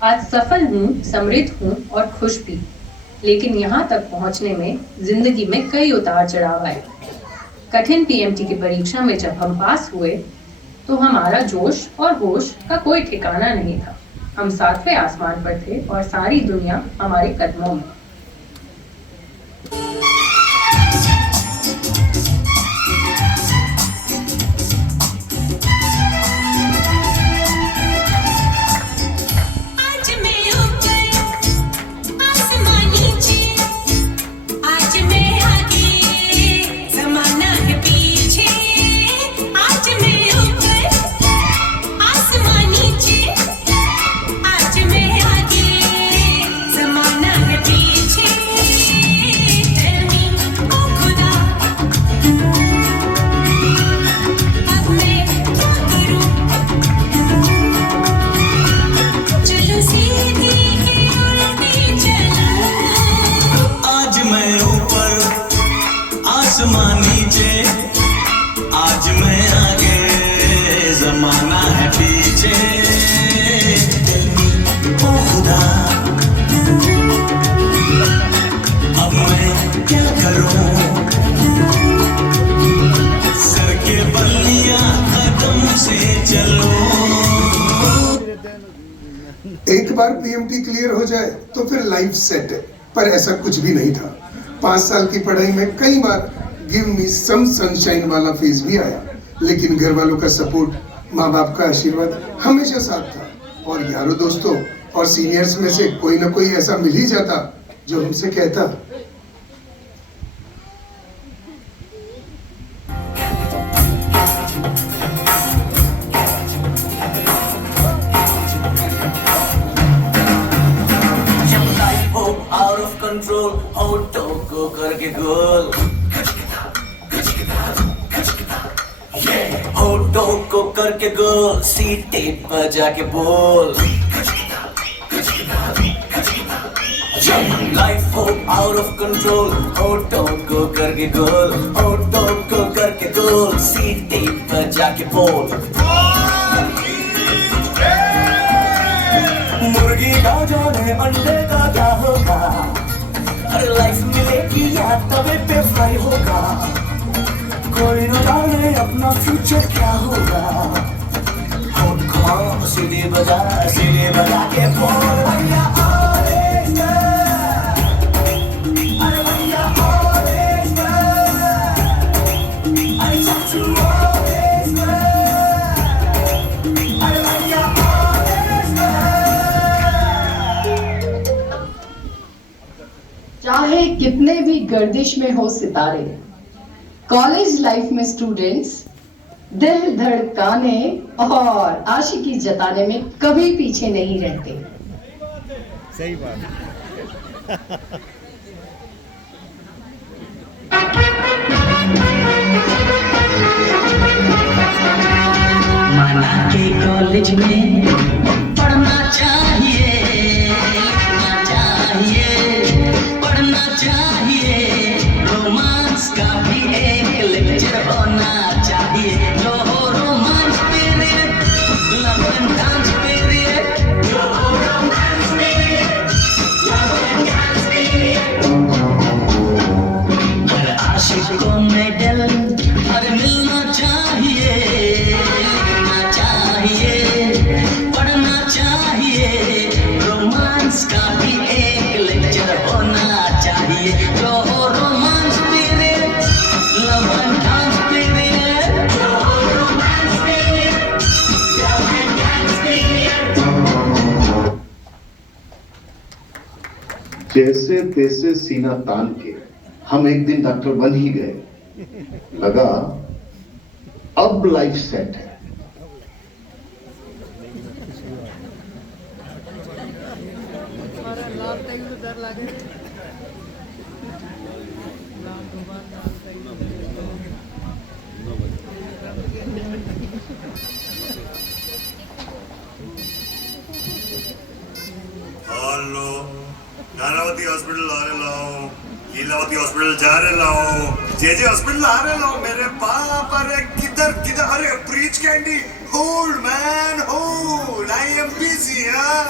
आज सफल हूँ, समृद्ध हूँ और खुश भी। लेकिन यहाँ तक पहुँचने में जिंदगी में कई उतार चढ़ाव आए। कठिन पीएमटी की परीक्षा में जब हम पास हुए तो हमारा जोश और होश का कोई ठिकाना नहीं था। हम 7वें आसमान पर थे और सारी दुनिया हमारे कदमों में। आसमान नीचे, आज मैं आगे, जमाना है पीछे। ओ खुदा, अब मैं क्या करूं? सर के बल्लियां कदम से चलो। एक बार पीएमटी क्लियर हो जाए तो फिर लाइफ सेट है, पर ऐसा कुछ भी नहीं था। 5 साल की पढ़ाई में कई बार गिव मी सम सनशाइन वाला फेज भी आया, लेकिन घर वालों का सपोर्ट, माँ बाप का आशीर्वाद हमेशा साथ था। और यारों दोस्तों और सीनियर्स में से कोई ना कोई ऐसा मिल ही जाता जो हमसे कहता, कंट्रोल होठों को करके गोल, होठों को करके गोल, सीटे पर जाके बोल। लाइफ हो आउट ऑफ कंट्रोल, होठों को करके गोल, होठों को करके गोल, सीटे पर जाके बोल। मुर्गी का जाने अंडे का क्या होगा, अरे लाइफ मिलेगी या तवे पे फ्राई होगा, कोई न जाने अपना फ्यूचर क्या होगा। होठ घुमाओ, सीढ़ी बजा के बोल भैया ऑरेंज, अरे भैया ऑरेंज, अरे चाचू ऑरेंज, अरे भैया ऑरेंज। चाहे कितने भी गर्दिश में हो सितारे, कॉलेज लाइफ में स्टूडेंट्स दिल धड़काने और आशिकी जताने में कभी पीछे नहीं रहते। सही बात। माना के कॉलेज में पढ़ना चाहिए, लिखना चाहिए, पढ़ना चाहिए, रोमांस का भी एक लेक्चर होना चाहिए। जो हो romance period, love and dance period, जो हो romance period, love and dance period. हर आशिक को मेडल हर मिलना चाहिए, लिखना चाहिए, पढ़ना चाहिए, रोमांस का भी एक लेक्चर होना चाहिए। जो हो romance period, love and dance period, जो हो romance period, love and dance period. जैसे तैसे सीना तान के हम एक दिन डॉक्टर बन ही गए। लगा अब लाइफ सेट है। हेलो, नानावती हॉस्पिटल आ रहे लाओ, लीलावती हॉस्पिटल जा रहे लाओ, जे हॉस्पिटल आ रहे लाओ मेरे पापा। अरे किधर किधर, अरे preach candy, hold man hold, I am busy यार।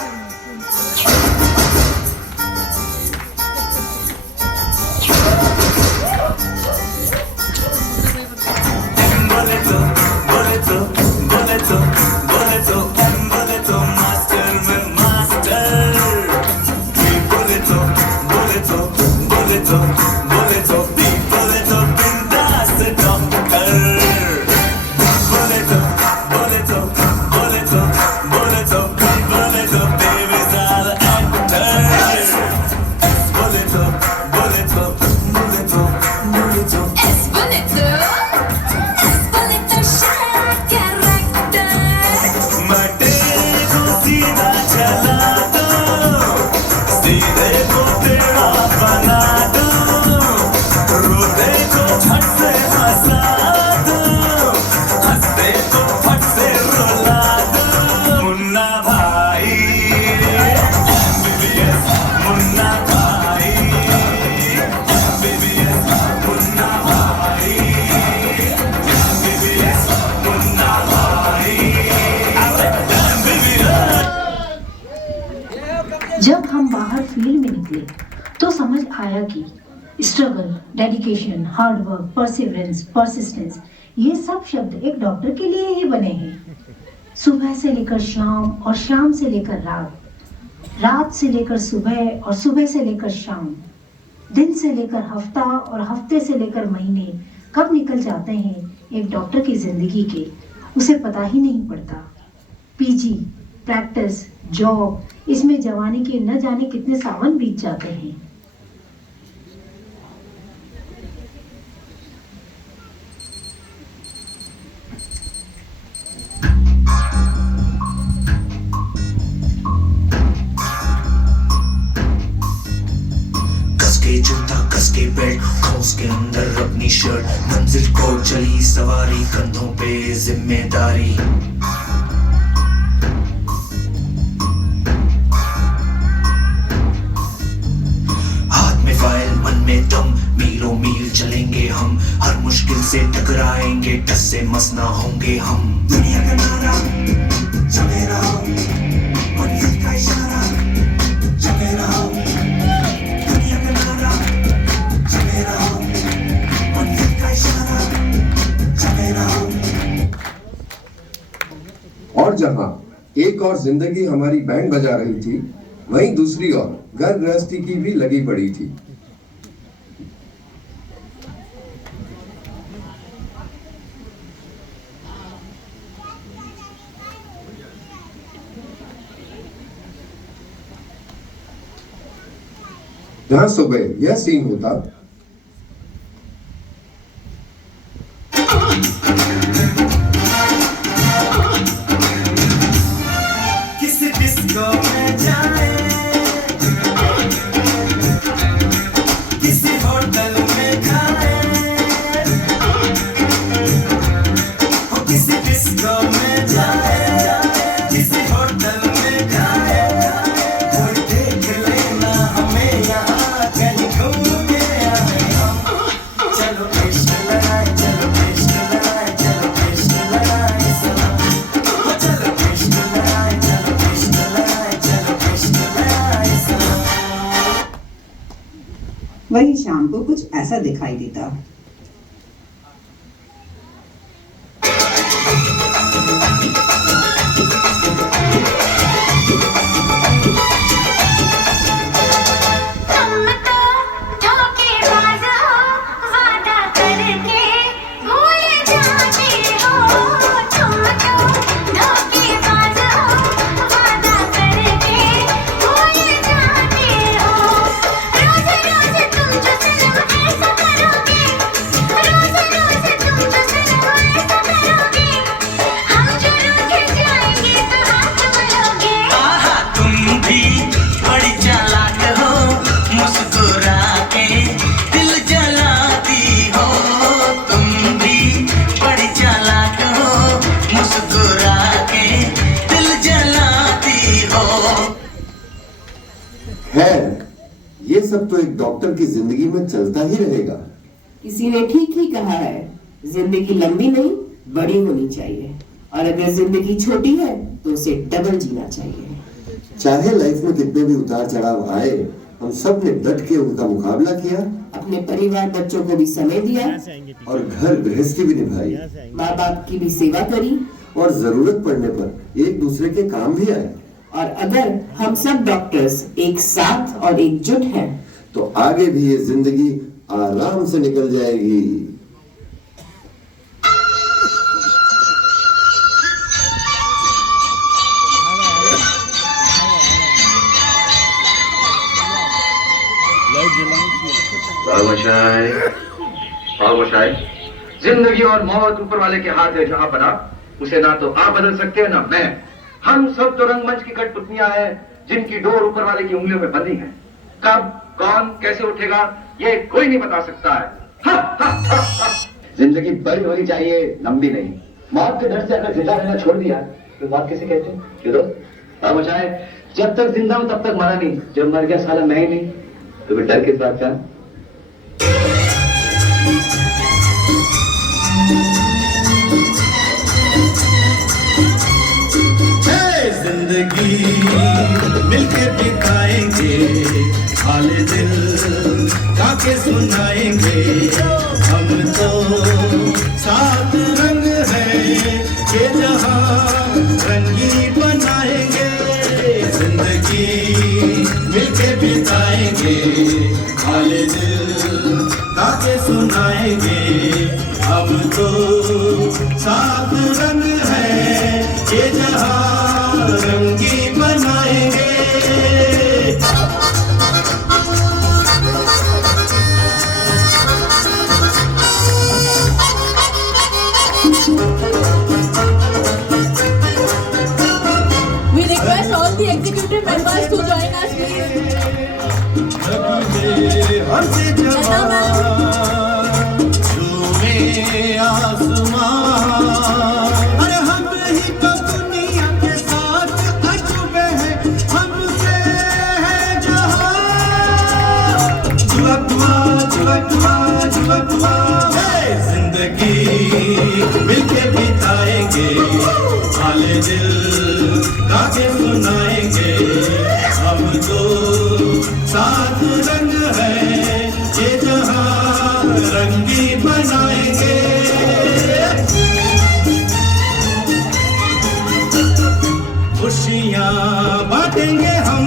निकले तो समझ आया कि struggle, dedication, hard work, perseverance, persistence, ये सब शब्द एक डॉक्टर के लिए ही बने हैं। सुबह से लेकर शाम और शाम से लेकर रात, रात से लेकर सुबह और सुबह से लेकर शाम, दिन से लेकर हफ्ता और हफ्ते से लेकर महीने कब निकल जाते हैं एक डॉक्टर की जिंदगी के, उसे पता ही नहीं पड़ता। पीजी, प्रैक्टिस, जॉब, इसमें जवानी के न जाने कितने सावन बीत जाते हैं। जूता कस के बेल्ट, खोस के अंदर अपनी शर्ट, मंजिल को चली सवारी, कंधों पे जिम्मेदारी। हाथ में फाइल, मन में दम, मीलों मील चलेंगे हम, हर मुश्किल से टकराएंगे, टस से मस ना होंगे हम। दुनिया का नारा चले रहो, मंजिल का इशारा चले रहो, और जहां एक और जिंदगी हमारी बैंड बजा रही थी, वहीं दूसरी ओर घर गृहस्थी की भी लगी पड़ी थी। जहां सुबह यह सीन होता, वही शाम को कुछ ऐसा दिखाई देता। ये सब तो एक डॉक्टर की जिंदगी में चलता ही रहेगा। किसी ने ठीक ही कहा है, जिंदगी लंबी नहीं बड़ी होनी चाहिए, और अगर जिंदगी छोटी है तो उसे डबल जीना चाहिए। चाहे लाइफ में कितने भी उतार चढ़ाव आए, हम सब ने डट के उनका मुकाबला किया, अपने परिवार बच्चों को भी समय दिया और घर गृहस्थी भी निभाई, माँ बाप की भी सेवा करी, और जरूरत पड़ने पर एक दूसरे के काम भी आए। और अगर हम सब डॉक्टर्स एक साथ और एकजुट हैं, तो आगे भी ये जिंदगी आराम से निकल जाएगी। जिंदगी और मौत ऊपर वाले के हाथ है, जहां बना उसे ना तो आप बदल सकते हैं ना मैं। हम सब तो रंगमंच की कठपुतलियां हैं, जिनकी डोर ऊपर वाले की उंगलियों में बंधी है। कब कौन कैसे उठेगा ये कोई नहीं बता सकता है। हा, हा, हा, हा। जिंदगी बड़ी होनी चाहिए, लंबी नहीं। मौत के डर से अगर जिंदा रहना छोड़ दिया तो बात कैसे कहते हैं? क्यों दोस्त जब तक जिंदा हूं तब तक मरा नहीं, जब मर गया साला मैं ही नहीं, तो फिर डर किस बात का? जिंदगी जिंदगी मिलके बिताएंगे, हाले दिल गाके सुनाएंगे। हम तो सात रंग हैं, ये जहां रंगी बनाएंगे। जिंदगी मिलके बिताएंगे, हाले दिल गाके सुनाएंगे। हम तो सात रंग हैं, ये जहां रंगी बनाएंगे। We request all the executive members to join us, please. हमसे झूमे आसमान, अरे हम ही तो दुनिया के साथ अजूबे हैं, हमसे है जहां। जुआ जुआ जिंदगी मिलके बिताएंगे, हाले दिल गाके सुनाएंगे। हम तो सात रंग हैं, ये जहां रंगी बनाएंगे। खुशियां बांटेंगे हम,